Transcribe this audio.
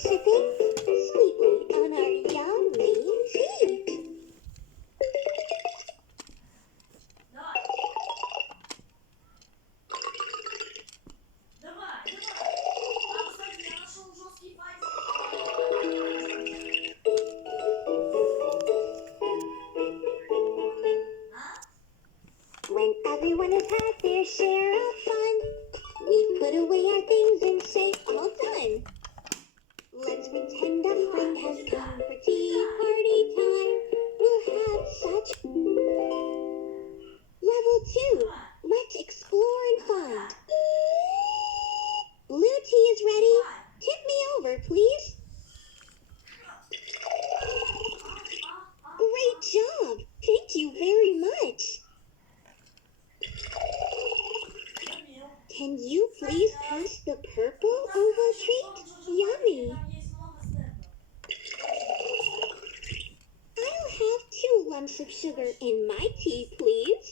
sipping sweetly on our yummy tea. When everyone has had their share of fun, we put away our things and say, all done. Let's pretend a friend has come for tea party time. We'll have such... Level 2. Let's explore and find. Blue tea is ready. Tip me over, please. Great job. Thank you very much. Can you please pass the purple oval treat? Yummy. I'll have 2 lumps of sugar in my tea, please.